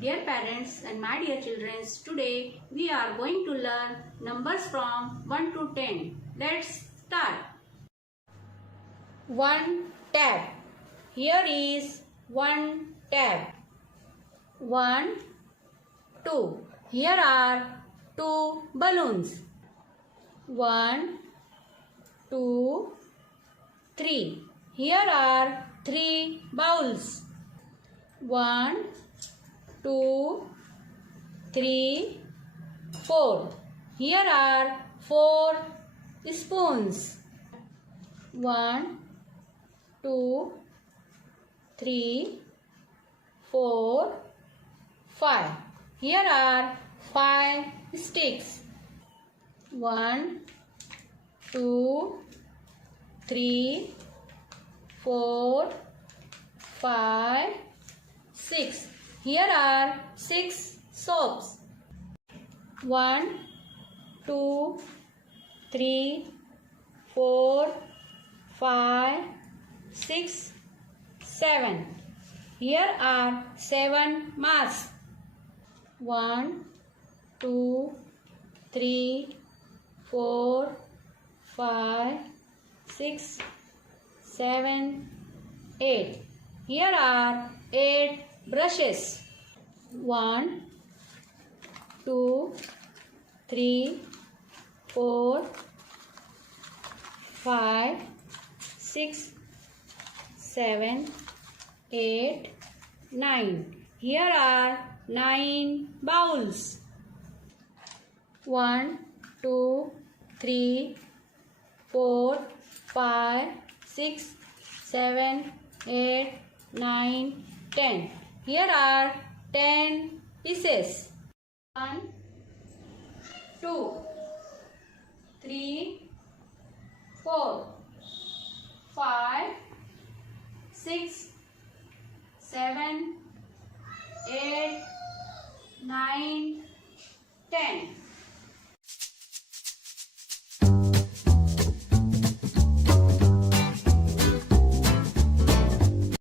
Dear parents and my dear children, today we are going to learn numbers from 1 to 10. Let's start. 1 tab. Here is 1 tab. 1, 2. Here are 2 balloons. 1, 2, 3. Here are 3 bowls. 1, 2, 3, 4. Here are 4 spoons. 1, 2, 3, 4, 5. Here are 5 sticks. 1, 2, 3, 4, 5, 6. Here are 6 soaps. 1, 2, 3, 4, 5, 6, 7. Here are 7 masks. 1, 2, 3, 4, 5, 6, 7, 8. Here are 8 brushes. 1, 2, 3, 4, 5, 6, 7, 8, 9. Here are 9 bowls. 1, 2, 3, 4, 5, 6, 7, 8, 9, 10. Here are 10 pieces. 1, 2, 3, 4, 5, 6, 7, 8, 9, 10.